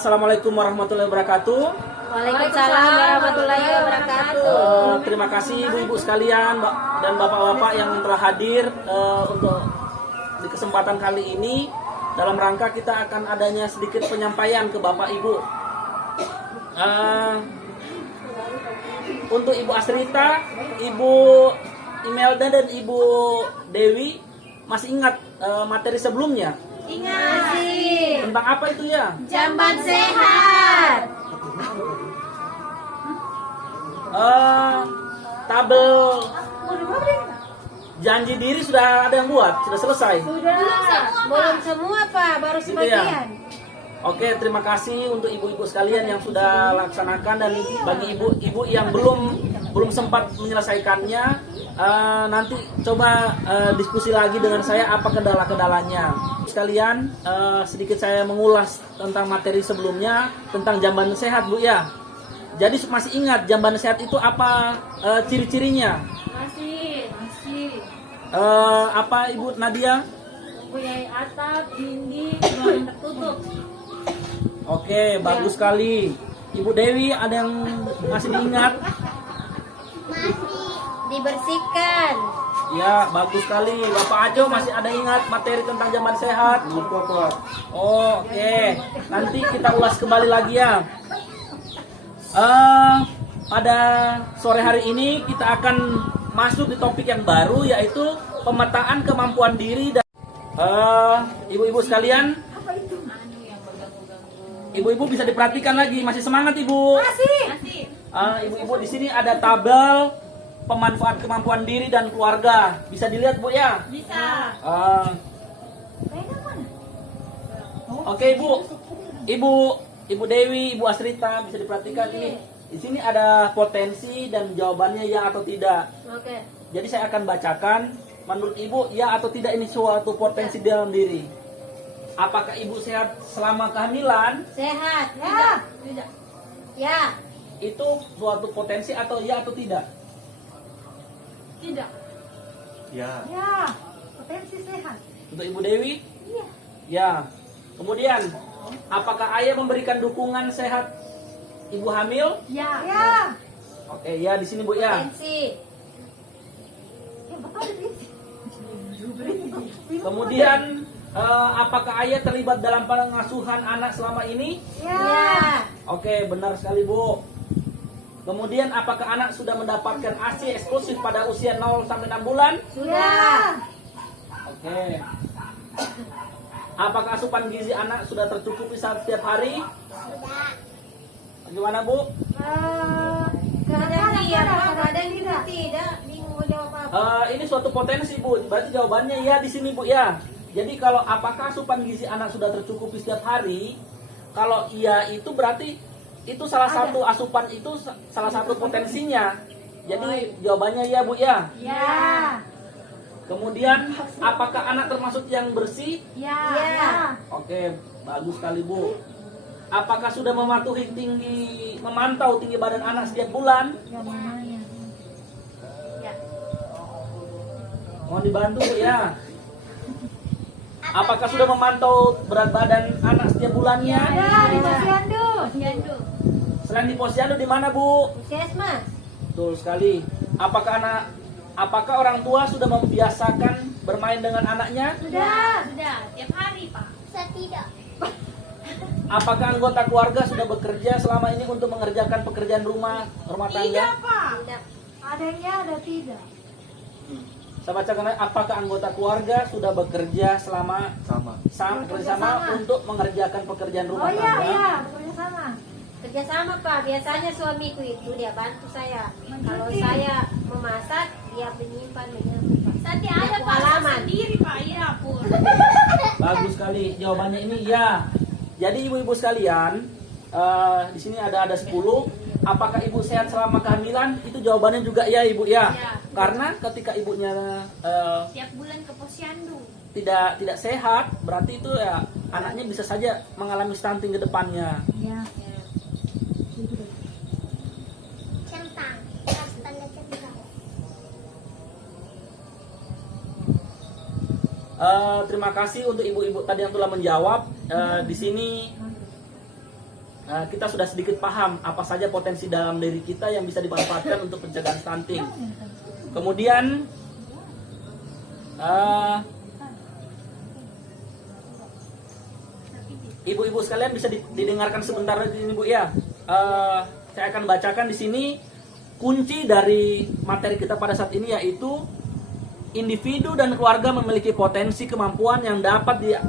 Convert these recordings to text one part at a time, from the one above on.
Assalamualaikum warahmatullahi wabarakatuh. Waalaikumsalam warahmatullahi wabarakatuh. Terima kasih ibu-ibu sekalian dan bapak-bapak yang telah hadir untuk di kesempatan kali ini. Dalam rangka kita akan adanya sedikit penyampaian ke bapak ibu. Untuk Ibu Asrita, Ibu Imelda dan Ibu Dewi masih ingat materi sebelumnya? Ingat. Tentang apa itu ya? Jamban sehat. Tabel janji diri sudah ada yang buat, sudah selesai. Belum semua Pak, baru Gitu ya? sebagian. Oke, terima kasih untuk ibu-ibu sekalian yang sudah laksanakan, dan bagi ibu-ibu yang belum sempat menyelesaikannya, nanti coba diskusi lagi dengan saya apa kendala-kendalanya. Sekalian, sedikit saya mengulas tentang materi sebelumnya tentang jamban sehat, Bu ya. Jadi masih ingat jamban sehat itu apa ciri-cirinya? Masih. Apa Ibu Nadia? Mempunyai atap, dinding, ruangan tertutup. Oke, bagus sekali. Ibu Dewi ada yang masih diingat? Dibersihkan. Ya, bagus sekali. Bapak Ajo masih ada ingat materi tentang jamban sehat? Oh, oke. Nanti kita ulas kembali lagi ya. Pada sore hari ini kita akan masuk di topik yang baru, yaitu pemetaan kemampuan diri dan ibu-ibu sekalian. Ibu-ibu bisa diperhatikan lagi, masih semangat Ibu? Masih. Ibu-ibu di sini ada tabel pemanfaat kemampuan diri dan keluarga. Bisa dilihat Bu ya? Bisa. Oke Ibu Dewi, Ibu Asrita bisa diperhatikan ini. Di sini ada potensi dan jawabannya ya atau tidak. Oke. Jadi saya akan bacakan. Menurut Ibu ya atau tidak ini suatu potensi dalam diri? Apakah Ibu sehat selama kehamilan? Sehat. Ya. Tidak. Ya. Itu suatu potensi atau ya atau tidak? Tidak. Ya. Ya. Potensi sehat. Untuk Ibu Dewi? Iya. Ya. Kemudian, apakah ayah memberikan dukungan sehat ibu hamil? Ya. Ya. Oke, ya di sini Bu ya. Potensi. Kemudian, apakah ayah terlibat dalam pengasuhan anak selama ini? Ya. Oke, benar sekali Bu. Kemudian, apakah anak sudah mendapatkan ASI eksklusif pada usia 0 sampai 6 bulan? Sudah. Oke. Apakah asupan gizi anak sudah tercukupi setiap hari? Sudah. Bagaimana Bu? Kadang iya, kadang tidak. Bingung mau jawab apa. Ini suatu potensi Bu. Berarti jawabannya ya di sini Bu ya. Jadi kalau apakah asupan gizi anak sudah tercukupi setiap hari? Kalau iya itu berarti itu salah satu asupan, itu salah satu potensinya. Jadi jawabannya ya Bu ya. Ya. Kemudian apakah anak termasuk yang bersih? Ya. Oke, bagus sekali Bu. Apakah sudah memantau tinggi badan anak setiap bulan? Ya. Mohon dibantu Bu ya. Apakah sudah memantau berat badan anak setiap bulannya? Ya, di Posyandu. Selain di Posyandu di mana Bu? Puskesmas. Betul sekali. Apakah orang tua sudah membiasakan bermain dengan anaknya? Sudah. Tiap hari, Pak. Tidak. Apakah anggota keluarga sudah bekerja selama ini untuk mengerjakan pekerjaan rumah tangga? Pak. Tidak. Adanya ada tidak. Saya bacakan lagi. Apakah anggota keluarga sudah bekerja selama bersama untuk mengerjakan pekerjaan rumah Oh tangga? iya, bekerja sama. Kerjasama Pak. Biasanya suamiku itu dia bantu saya. Kalau saya memasak, dia menyimpan menyapu. Tadi Dia ada Pak pengalaman. sendiri, Pak. Iya, pun. Bagus sekali. Jawabannya ini ya. Jadi ibu-ibu sekalian, di sini ada 10. Apakah ibu sehat selama kehamilan? Itu jawabannya juga ya Ibu ya. Ya. Karena ketika ibunya Tiap bulan ke Posyandu. tidak sehat, berarti itu ya anaknya bisa saja mengalami stunting ke depannya. Ya. Centang. Terima kasih untuk ibu-ibu tadi yang telah menjawab. Di sini kita sudah sedikit paham apa saja potensi dalam diri kita yang bisa dimanfaatkan untuk pencegahan stunting. Kemudian ibu-ibu sekalian bisa didengarkan sebentar lagi ini Bu ya. Saya akan bacakan di sini kunci dari materi kita pada saat ini, yaitu individu dan keluarga memiliki potensi kemampuan yang dapat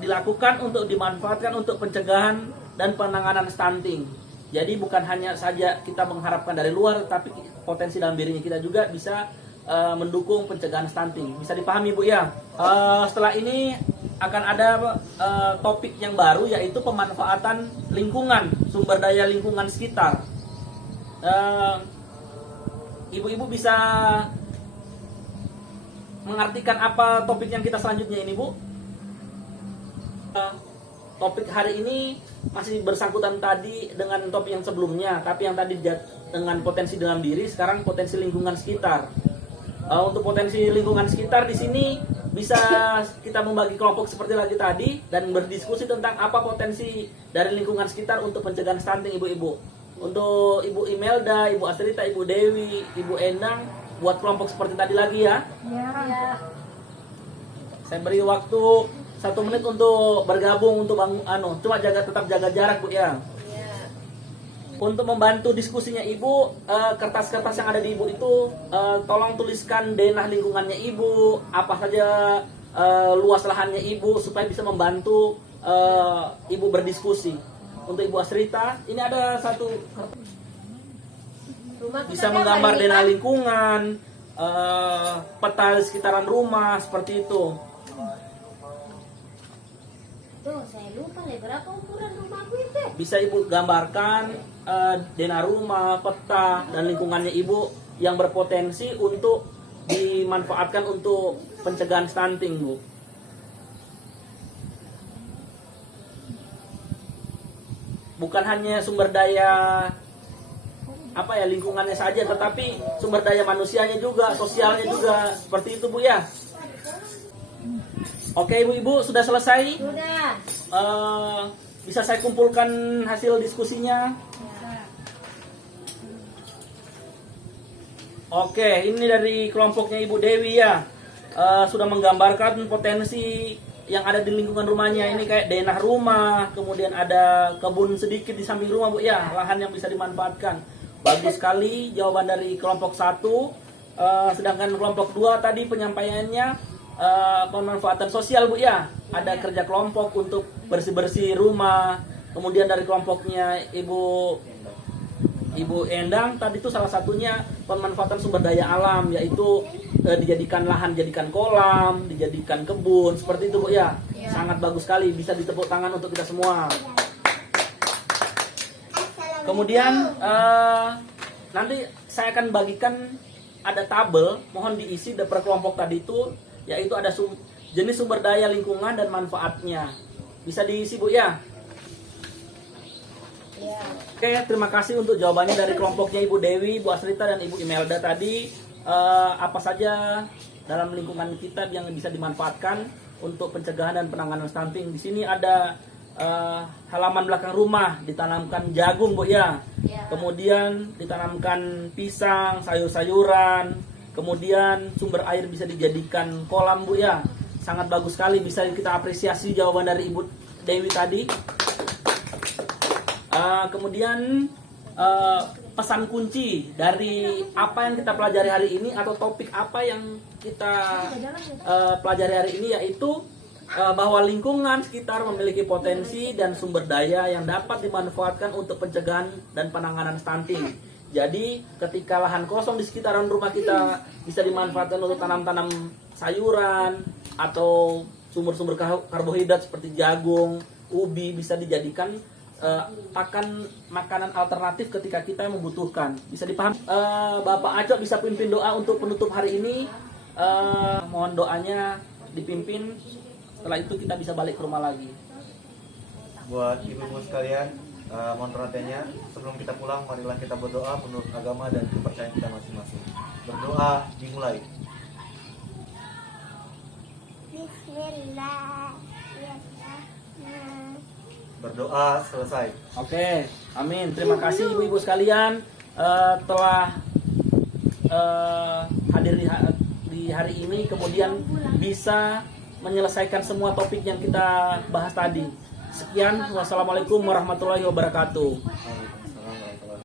dilakukan untuk dimanfaatkan untuk pencegahan dan penanganan stunting. Jadi bukan hanya saja kita mengharapkan dari luar, tapi potensi dalam dirinya kita juga bisa mendukung pencegahan stunting. Bisa dipahami Bu ya. Setelah ini akan ada topik yang baru, yaitu pemanfaatan lingkungan, sumber daya lingkungan sekitar. Ibu-ibu bisa mengartikan apa topik yang kita selanjutnya ini Bu? Topik hari ini masih bersangkutan tadi dengan topik yang sebelumnya, tapi yang tadi dengan potensi dalam diri, sekarang potensi lingkungan sekitar. Untuk potensi lingkungan sekitar di sini bisa kita membagi kelompok seperti lagi tadi dan berdiskusi tentang apa potensi dari lingkungan sekitar untuk pencegahan stunting ibu-ibu. Untuk Ibu Imelda, Ibu Asrita, Ibu Dewi, Ibu Endang buat kelompok seperti tadi lagi ya. Ya. Saya beri waktu 1 menit untuk bergabung untuk cuma tetap jaga jarak Bu ya. Untuk membantu diskusinya Ibu, kertas-kertas yang ada di Ibu itu tolong tuliskan denah lingkungannya Ibu, apa saja luas lahannya Ibu, supaya bisa membantu Ibu berdiskusi. Untuk Ibu Asrita, ini ada satu bisa menggambar denah lingkungan, peta sekitaran rumah seperti itu. Tuh, saya lupa nih berapa ukuran rumahku itu. Bisa Ibu gambarkan denah rumah, peta, dan lingkungannya Ibu yang berpotensi untuk dimanfaatkan untuk pencegahan stunting Bu. Bukan hanya sumber daya lingkungannya saja, tetapi sumber daya manusianya juga, sosialnya juga, seperti itu Bu ya. Oke ibu-ibu, sudah selesai? Sudah. Bisa saya kumpulkan hasil diskusinya? Oke, ini dari kelompoknya Ibu Dewi ya. Sudah menggambarkan potensi yang ada di lingkungan rumahnya. Ini kayak denah rumah, kemudian ada kebun sedikit di samping rumah Bu ya, lahan yang bisa dimanfaatkan. Bagus sekali jawaban dari kelompok 1. Sedangkan kelompok 2 tadi penyampaiannya pemanfaatan sosial Bu ya. Ada kerja kelompok untuk bersih-bersih rumah. Kemudian dari kelompoknya Ibu Endang tadi itu salah satunya pemanfaatan sumber daya alam, yaitu dijadikan lahan, jadikan kolam, dijadikan kebun, seperti itu Bu ya. Sangat bagus sekali, bisa ditepuk tangan untuk kita semua. Kemudian nanti saya akan bagikan ada tabel, mohon diisi per kelompok tadi itu, yaitu ada jenis sumber daya lingkungan dan manfaatnya. Bisa diisi Bu ya. Oke, terima kasih untuk jawabannya dari kelompoknya Ibu Dewi, Ibu Asrita, dan Ibu Imelda tadi. Apa saja dalam lingkungan kita yang bisa dimanfaatkan untuk pencegahan dan penanganan stunting. Di sini ada halaman belakang rumah ditanamkan jagung Bu ya. Kemudian ditanamkan pisang, sayur-sayuran. Kemudian sumber air bisa dijadikan kolam Bu ya. Sangat bagus sekali, bisa kita apresiasi jawaban dari Ibu Dewi tadi. Kemudian pesan kunci dari apa yang kita pelajari hari ini, atau topik apa yang kita pelajari hari ini, yaitu bahwa lingkungan sekitar memiliki potensi dan sumber daya yang dapat dimanfaatkan untuk pencegahan dan penanganan stunting. Jadi ketika lahan kosong di sekitaran rumah kita bisa dimanfaatkan untuk tanam-tanam sayuran atau sumber-sumber karbohidrat seperti jagung, ubi, bisa dijadikan pakan makanan alternatif ketika kita membutuhkan. Bisa dipahami? Bapak Aco bisa pimpin doa untuk penutup hari ini. Mohon doanya dipimpin. Setelah itu kita bisa balik ke rumah lagi. Buat ibu-ibu sekalian, mohon perhatiannya. Sebelum kita pulang, marilah kita berdoa menurut agama dan kepercayaan kita masing-masing. Berdoa dimulai. Bismillahirrahmanirrahim. berdoa, selesai. Oke, amin. Terima kasih ibu-ibu sekalian telah hadir di hari ini, kemudian bisa menyelesaikan semua topik yang kita bahas tadi. Sekian, wassalamualaikum warahmatullahi wabarakatuh.